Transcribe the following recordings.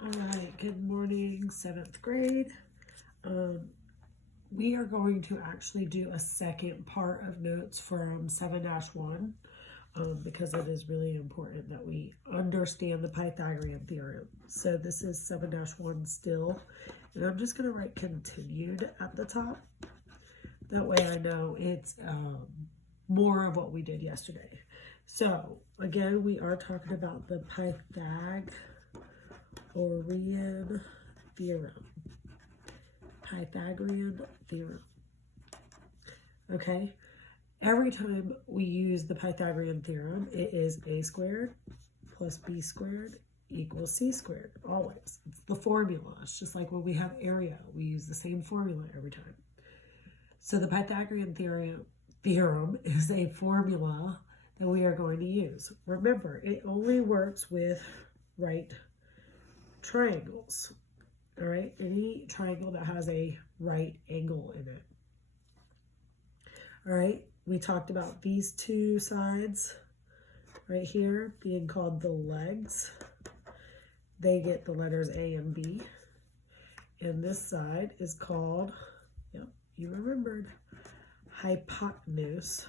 All right, good morning, 7th grade. We are going to actually do a second part of notes from 7-1 because it is really important that we understand the Pythagorean theorem. So this is 7-1 still, and I'm just going to write continued at the top. That way I know it's more of what we did yesterday. So again, we are talking about the Pythagorean theorem. Pythagorean theorem. Okay, every time we use the Pythagorean theorem, it is a squared plus b squared equals c squared, always. It's the formula. It's just like when we have area, we use the same formula every time. So the Pythagorean theorem is a formula that we are going to use. Remember, it only works with right triangles. All right, any triangle that has a right angle in it. All right, we talked about these two sides right here being called the legs. They get the letters A and B. And this side is called, yep, you remembered, hypotenuse.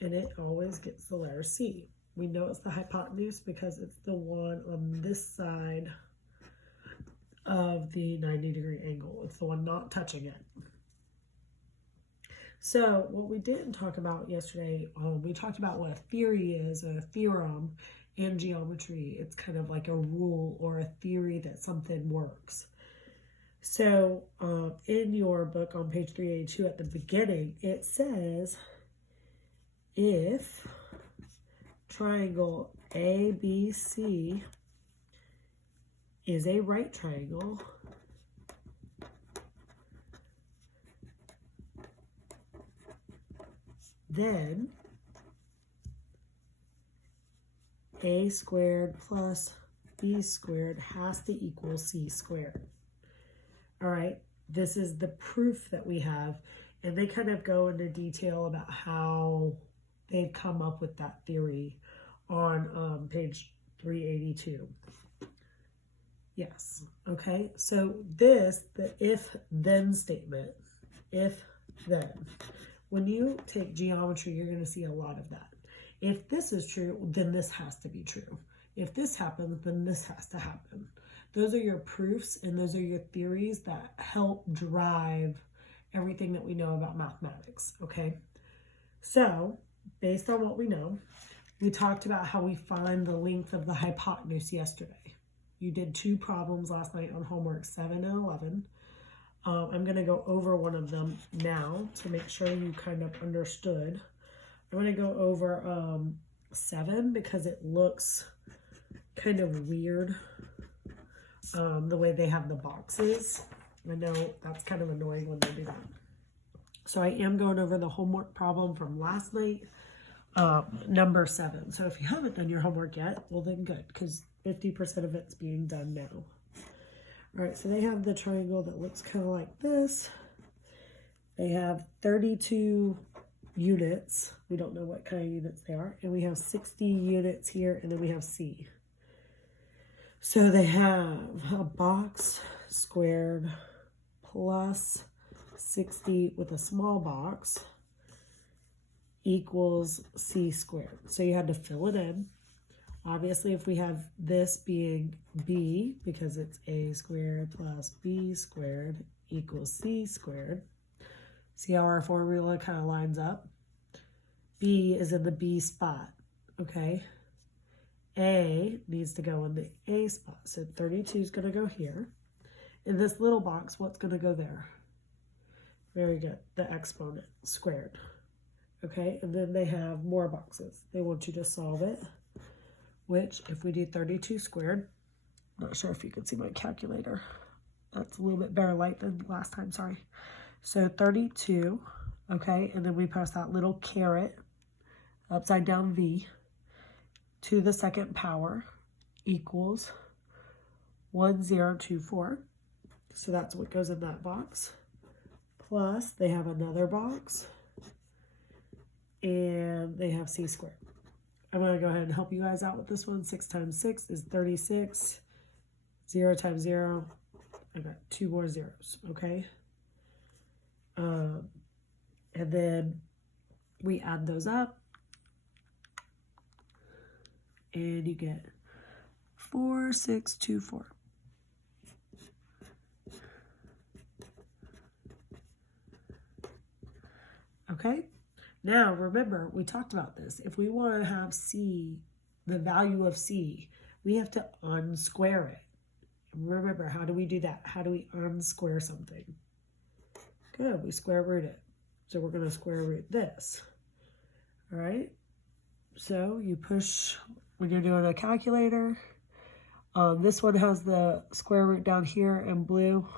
And it always gets the letter C. We know it's the hypotenuse because it's the one on this side of the 90-degree angle. It's the one not touching it. So what we didn't talk about yesterday, we talked about what a theory is, a theorem in geometry. It's kind of like a rule or a theory that something works. So in your book on page 382 at the beginning, it says if triangle ABC is a right triangle, then a squared plus b squared has to equal c squared. All right, this is the proof that we have, and they kind of go into detail about how they've come up with that theory on page 382. Yes, okay, so this, the if-then statement, if-then. When you take geometry, you're going to see a lot of that. If this is true, then this has to be true. If this happens, then this has to happen. Those are your proofs, and those are your theories that help drive everything that we know about mathematics, okay? So, based on what we know, we talked about how we find the length of the hypotenuse yesterday. You did 2 problems last night on homework 7 and 11. I'm going to go over one of them now to make sure you kind of understood. I'm going to go over 7 because it looks kind of weird the way they have the boxes. I know that's kind of annoying when they do that. So I am going over the homework problem from last night, number 7. So if you haven't done your homework yet, well then good, because 50% of it's being done now. All right, so they have the triangle that looks kind of like this. They have 32 units. We don't know what kind of units they are. And we have 60 units here, and then we have C. So they have a box squared plus 60 with a small box equals C squared. So you had to fill it in. Obviously, if we have this being B, because it's A squared plus B squared equals C squared, see how our formula kind of lines up? B is in the B spot, okay? A needs to go in the A spot. So 32 is going to go here. In this little box, what's going to go there? Very good, the exponent squared. Okay, and then they have more boxes. They want you to solve it, which if we do 32 squared, I'm not sure if you can see my calculator. That's a little bit better light than last time, sorry. So 32, okay, and then we press that little caret, upside down V, to the second power equals 1024. So that's what goes in that box. Plus, they have another box, and they have C squared. I'm going to go ahead and help you guys out with this one. 6 times 6 is 36. 0 times 0, I got 2 more zeros, okay? And then we add those up, and you get 4624. Okay? Now, remember, we talked about this. If we want to have C, the value of C, we have to unsquare it. Remember, how do we do that? How do we unsquare something? Good, we square root it. So we're going to square root this. All right? So you push, when you're doing a calculator, this one has the square root down here in blue.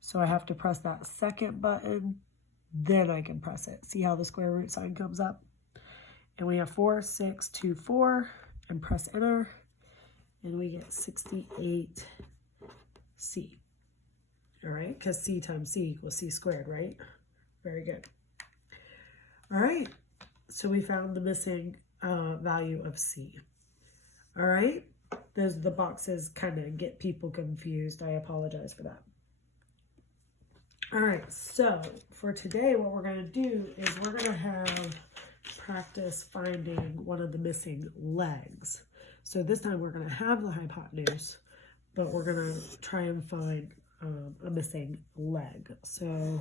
So I have to press that second button. Then I can press it. See how the square root sign comes up? And we have 4624 and press enter. And we get 68C. All right, because C times C equals C squared, right? Very good. All right, so we found the missing value of C. All right, the boxes kind of get people confused. I apologize for that. All right, so for today, what we're going to do is we're going to have practice finding one of the missing legs. So this time we're going to have the hypotenuse, but we're going to try and find a missing leg. So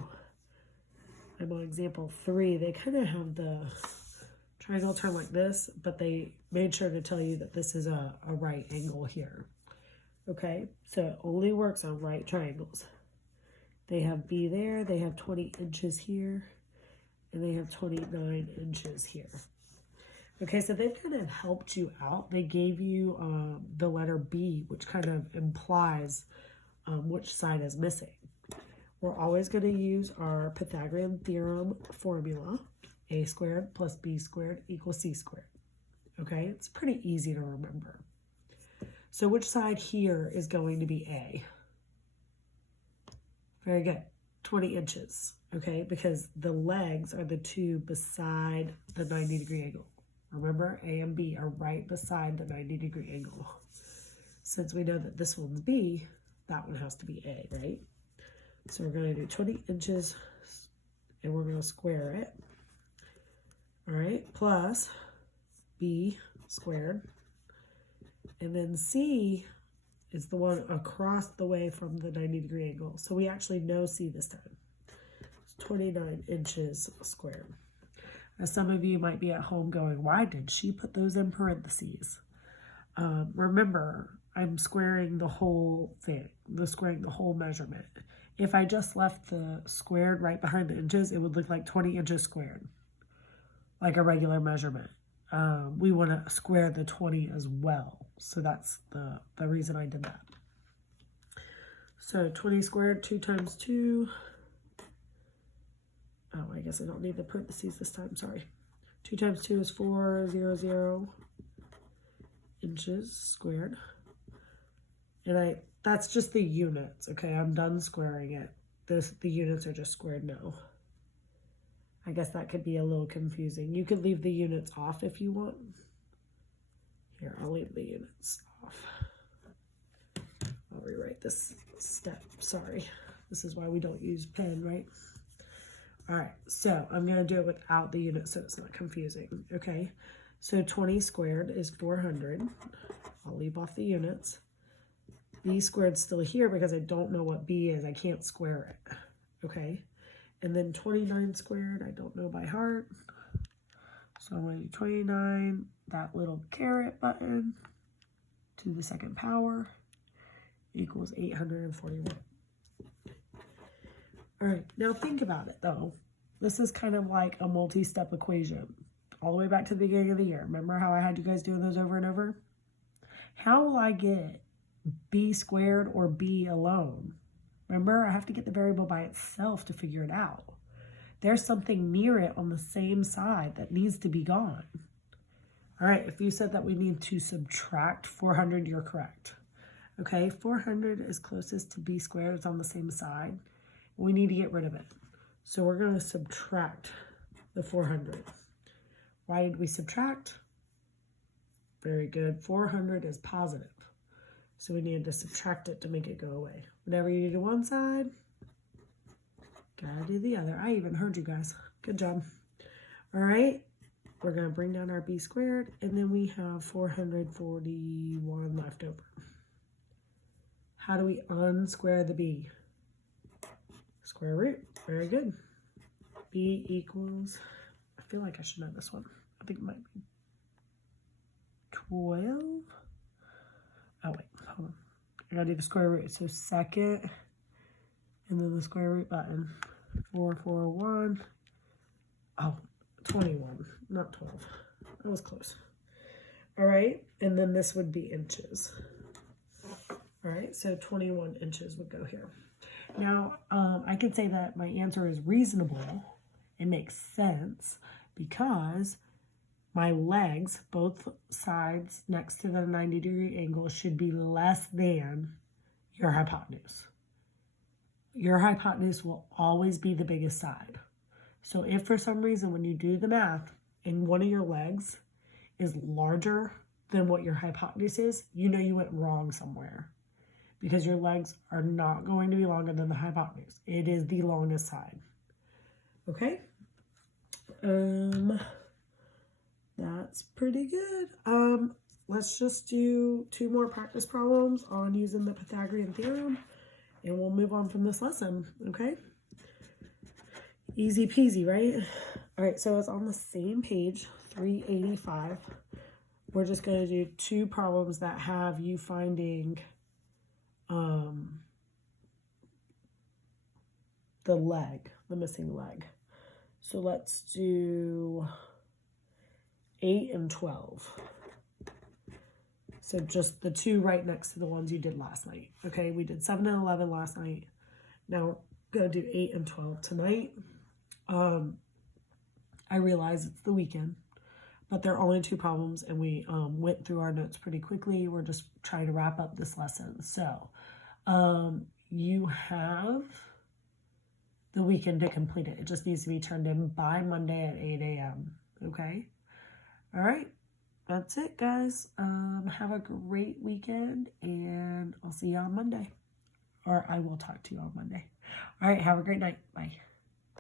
I'm on example 3. They kind of have the triangle turn like this, but they made sure to tell you that this is a right angle here. Okay, so it only works on right triangles. They have B there, they have 20 inches here, and they have 29 inches here. Okay, so they kind of helped you out. They gave you the letter B, which kind of implies which side is missing. We're always going to use our Pythagorean theorem formula, a squared plus b squared equals c squared. Okay, it's pretty easy to remember. So which side here is going to be A? Very good, 20 inches, okay, because the legs are the two beside the 90-degree angle. Remember, A and B are right beside the 90-degree angle. Since we know that this one's B, that one has to be A, right? So we're going to do 20 inches, and we're going to square it. All right, plus B squared. And then C is the one across the way from the 90-degree angle. So we actually know C this time. It's 29 inches squared. Now, some of you might be at home going, why did she put those in parentheses? Remember, I'm squaring the whole thing, squaring the whole measurement. If I just left the squared right behind the inches, it would look like 20 inches squared, like a regular measurement. We want to square the 20 as well. So that's the reason I did that. So 20 squared, 2 times 2. Oh, I guess I don't need the parentheses this time, sorry. 2 times 2 is 400 inches squared. And that's just the units, okay? I'm done squaring it. The units are just squared now. I guess that could be a little confusing. You could leave the units off if you want. Here, I'll leave the units off. I'll rewrite this step, sorry. This is why we don't use pen, right? All right, so I'm gonna do it without the units so it's not confusing, okay? So 20 squared is 400. I'll leave off the units. B squared's still here because I don't know what B is. I can't square it, okay? And then 29 squared, I don't know by heart. So I'm going to do 29, that little caret button, to the second power, equals 841. All right, now think about it, though. This is kind of like a multi-step equation, all the way back to the beginning of the year. Remember how I had you guys doing those over and over? How will I get B squared or B alone? Remember, I have to get the variable by itself to figure it out. There's something near it on the same side that needs to be gone. All right, if you said that we need to subtract 400, you're correct. Okay, 400 is closest to B squared. It's on the same side. We need to get rid of it. So we're going to subtract the 400. Why did we subtract? Very good. 400 is positive. So we needed to subtract it to make it go away. Whatever you do to one side, gotta do the other. I even heard you guys. Good job. All right, we're gonna bring down our b squared, and then we have 441 left over. How do we unsquare the b? Square root. Very good. B equals, I feel like I should know this one. I think it might be 12. Oh, wait, hold on. I gotta do the square root. So second, and then the square root button. 441. Oh, 21, not 12. That was close. All right, and then this would be inches. All right, so 21 inches would go here. Now, I can say that my answer is reasonable. It makes sense because my legs, both sides next to the 90-degree angle, should be less than your hypotenuse. Your hypotenuse will always be the biggest side. So if for some reason when you do the math and one of your legs is larger than what your hypotenuse is, you know you went wrong somewhere, because your legs are not going to be longer than the hypotenuse. It is the longest side. Okay? That's pretty good. Let's just do 2 more practice problems on using the Pythagorean theorem, and we'll move on from this lesson, okay? Easy peasy, right? All right, so it's on the same page, 385. We're just going to do 2 problems that have you finding the leg, the missing leg. So let's do 8 and 12. So just the 2 right next to the ones you did last night. Okay, we did 7 and 11 last night. Now we're going to do 8 and 12 tonight. I realize it's the weekend, but there are only 2 problems, and we went through our notes pretty quickly. We're just trying to wrap up this lesson. So you have the weekend to complete it. It just needs to be turned in by Monday at 8 a.m. Okay? All right. That's it, guys. Have a great weekend, and I'll see you on Monday. Or I will talk to you on Monday. All right. Have a great night. Bye.